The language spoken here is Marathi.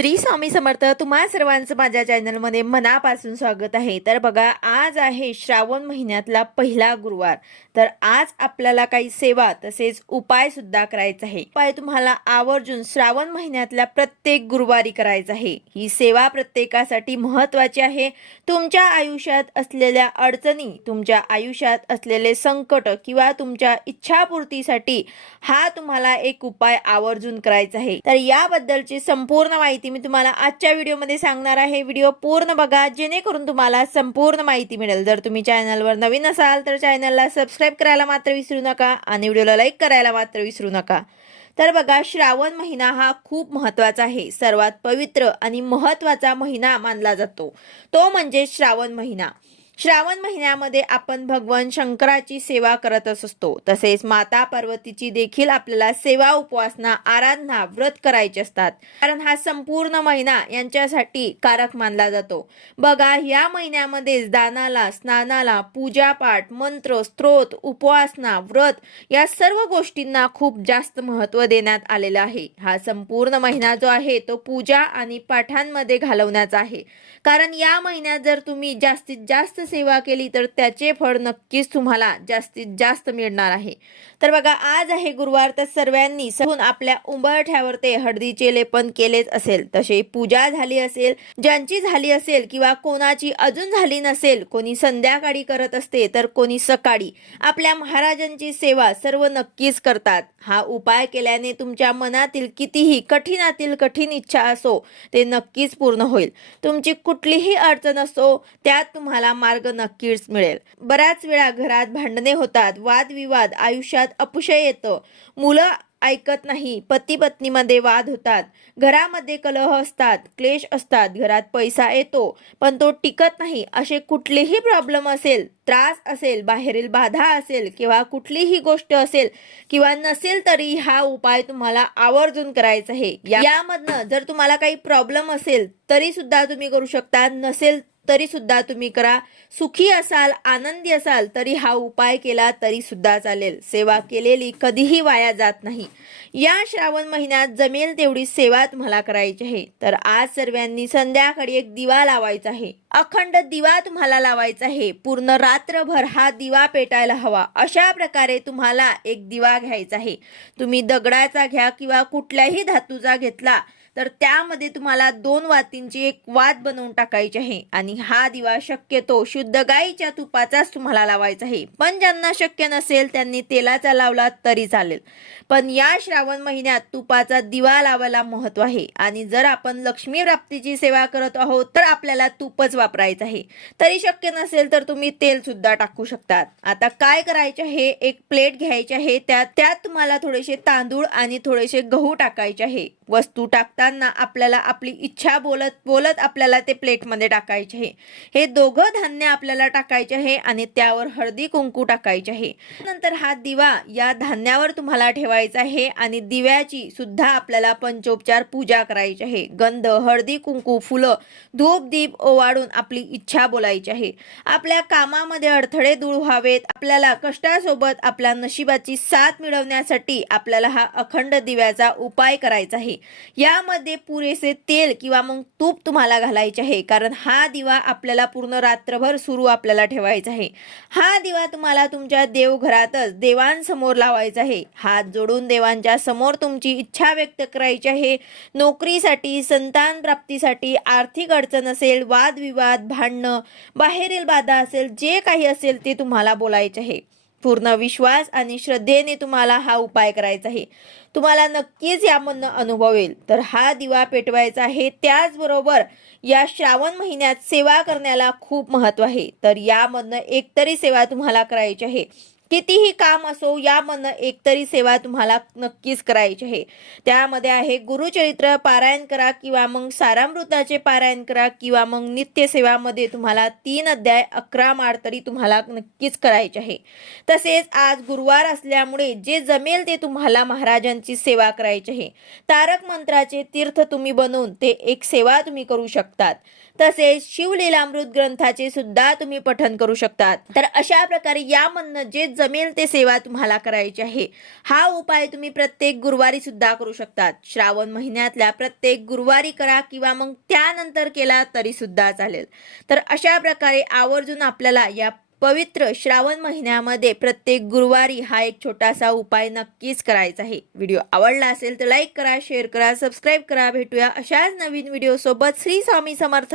श्री स्वामी समर्थ तुम्हा सर्वांचं माझ्या चॅनलमध्ये मनापासून स्वागत आहे. तर बघा आज आहे श्रावण महिन्यातला पहिला गुरुवार. तर आज आपल्याला काही सेवा तसेच उपाय सुद्धा करायचा आहे. उपाय तुम्हाला आवर्जून श्रावण महिन्यातल्या प्रत्येक गुरुवारी करायचा आहे. ही सेवा प्रत्येकासाठी महत्वाची आहे. तुमच्या आयुष्यात असलेल्या अडचणी तुमच्या आयुष्यात असलेले संकट किंवा तुमच्या इच्छापूर्तीसाठी हा तुम्हाला एक उपाय आवर्जून करायचा आहे. तर याबद्दलची संपूर्ण माहिती मी तुम्हाला आजच्या व्हिडिओमध्ये सांगणार आहे. व्हिडिओ पूर्ण बघा जेणेकरून तुम्हाला संपूर्ण माहिती मिळेल. जर तुम्ही चॅनलवर नवीन असाल तर चॅनलला सबस्क्राईब करायला मात्र विसरू नका आणि व्हिडिओला लाईक करायला मात्र विसरू नका. तर बघा श्रावण महिना हा खूप महत्त्वाचा आहे. सर्वात पवित्र आणि महत्त्वाचा महिना मानला जातो. तो म्हणजे श्रावण महिना. श्रावण महिन्यामध्ये आपण भगवान शंकराची सेवा करतच असतो. तसेच माता पार्वतीची देखील आपल्याला सेवा उपासना आराधना व्रत करायचे असतात. कारण हा संपूर्ण महिना यांच्यासाठी कारक मानला जातो. बघा या महिन्यामध्ये दानाला स्नानाला पूजापाठ मंत्र स्त्रोत उपासना व्रत या सर्व गोष्टींना खूप जास्त महत्त्व देण्यात आलेलं आहे. हा संपूर्ण महिना जो आहे तो पूजा आणि पाठांमध्ये घालवण्याचा आहे. कारण या महिन्यात जर तुम्ही जास्तीत जास्त सेवा केली तर त्याचे फळ नक्कीच तुम्हाला जास्तीत जास्त मिळणार आहे. तर बघा आज आहे गुरुवार तर सर्वांनी सहून आपल्या उंबरठ्यावर ते हळदीचे लेपन केलेच असेल. तसे पूजा झाली असेल ज्यांची झाली असेल किंवा कोणाची अजून झाली नसेल कोणी संध्याकाळी करत असते तर कोणी सकाळी. आपल्या महाराजांची सेवा सर्व नक्कीच करतात. हा उपाय केल्याने तुमच्या मनातील कितीही कठीणातील कठीण इच्छा असो ते नक्कीच पूर्ण होईल. तुमची कुठलीही अडचण असो त्यात तुम्हाला मार्ग नक्कीच मिळेल. बऱ्याच वेळा घरात भांडणे होतात वादविवाद आयुष्यात अपशय येतं. मुलं ऐकत नाही पती पत्नीमध्ये वाद होतात. घरामध्ये कलह असतात क्लेश असतात घरात पैसा येतो पण तो टिकत नाही. असे कुठलेही प्रॉब्लेम असेल त्रास असेल बाहेरील बाधा असेल किंवा कुठलीही गोष्ट असेल किंवा नसेल तरी हा उपाय तुम्हाला आवर्जून करायचा आहे. यामधनं जर तुम्हाला काही प्रॉब्लेम असेल तरी सुद्धा तुम्ही करू शकता. नसेल तरी सुद्धा तुम्ही करा. सुखी असाल आनंदी असाल तरी हा उपाय केला तरी सुद्धा चालेल. सेवा केलेली कधीही वाया जात नाही. या श्रावण महिन्यात जमेल तेवढी सेवा तुम्हाला करायची आहे. तर आज सर्वांनी संध्याकाळी एक दिवा लावायचा आहे. अखंड दिवा तुम्हाला लावायचा आहे. पूर्ण रात्रभर हा दिवा पेटायला हवा. अशा प्रकारे तुम्हाला एक दिवा घ्यायचा आहे. तुम्ही दगडाचा घ्या किंवा कुठल्याही धातूचा घेतला तर त्यामध्ये तुम्हाला दोन वातींची एक वात बनवून टाकायची आहे. आणि हा दिवा शक्यतो शुद्ध गाईच्या तुपाचाच तुम्हाला लावायचा आहे. पण ज्यांना शक्य नसेल त्यांनी तेलाचा लावला तरी चालेल. पण या श्रावण महिन्यात तुपाचा दिवा लावायला महत्त्व आहे. आणि जर आपण लक्ष्मी प्राप्तीची सेवा करत आहोत तर आपल्याला तूपच वापरायचं आहे. तरी शक्य नसेल तर तुम्ही तेल सुद्धा टाकू शकतात. आता काय करायचे आहे? एक प्लेट घ्यायची आहे. त्यात त्यात तुम्हाला थोडेसे तांदूळ आणि थोडेसे गहू टाकायचे आहे. वस्तू टाकताना आपल्याला आपली इच्छा बोलत बोलत आपल्याला ते प्लेटमध्ये टाकायचे आहे. हे दोघं धान्य आपल्याला टाकायचे आहे आणि त्यावर हळदी कुंकू टाकायचे आहे. नंतर हा दिवा या धान्यावर तुम्हाला ठेवायचा आहे आणि दिव्याची सुद्धा आपल्याला पंचोपचार पूजा करायची आहे. गंध हळदी कुंकू फुलं धूप दीप ओवाळून आपली इच्छा बोलायची आहे. आपल्या कामामध्ये अडथळे दूर व्हावेत. आपल्याला कष्टासोबत आपल्या नशिबाची साथ मिळवण्यासाठी आपल्याला हा अखंड दिव्याचा उपाय करायचा आहे. या यामध्ये पुरेसे तेल किंवा मग तूप तुम्हाला घालायचे आहे कारण हा दिवा आपल्याला पूर्ण रात्रभर सुरू आपल्याला ठेवायचा आहे. हा दिवा तुम्हाला तुमच्या देवघरातच देवांसमोर लावायचा आहे. हात जोडून देवांच्या समोर तुमची इच्छा व्यक्त करायची आहे. नोकरीसाठी संतान प्राप्तीसाठी आर्थिक अडचण असेल वादविवाद भांडणं बाहेरील बाधा असेल जे काही असेल ते तुम्हाला बोलायचे आहे. पूर्ण विश्वास आणि श्रद्धेने तुम्हाला हा उपाय करायचा आहे. तुम्हाला नक्कीच यामधनं अनुभव येईल. तर हा दिवा पेटवायचा आहे. त्याचबरोबर या श्रावण महिन्यात सेवा करण्याला खूप महत्त्व आहे. तर यामधनं एकतरी सेवा तुम्हाला करायची आहे. कितीही काम असो यामधनं एकतरी सेवा तुम्हाला नक्कीच करायची आहे. त्यामध्ये आहे गुरुचरित्र पारायण करा किंवा मग सारामृताचे पारायण करा किंवा मग नित्यसेवामध्ये तुम्हाला तीन अध्याय अकरा मार तरी तुम्हाला नक्कीच करायचे आहे. तसेच आज गुरुवार असल्यामुळे जे जमेल ते तुम्हाला महाराजांची सेवा करायची आहे. तारक मंत्राचे तीर्थ तुम्ही बनवून ते एक सेवा तुम्ही करू शकतात. तसेच शिवलीलामृत ग्रंथाचे सुद्धा तुम्ही पठन करू शकतात. तर अशा प्रकारे यामधनं जे जमेल ते सेवा तुम्हाला करायची आहे. हा उपाय तुम्ही प्रत्येक गुरुवारी सुद्धा करू शकतात. श्रावण महिन्यातल्या प्रत्येक गुरुवारी करा किंवा मग त्यानंतर केला तरी सुद्धा चालेल. तर अशा प्रकारे आवर्जून आपल्याला या पवित्र श्रावण महिन्यामध्ये प्रत्येक गुरुवारी हा एक छोटासा उपाय नक्कीच करायचा आहे. व्हिडिओ आवडला असेल तर लाईक करा शेअर करा सबस्क्राईब करा. भेटूया अशाच नवीन व्हिडिओसोबत. श्री स्वामी समर्थ.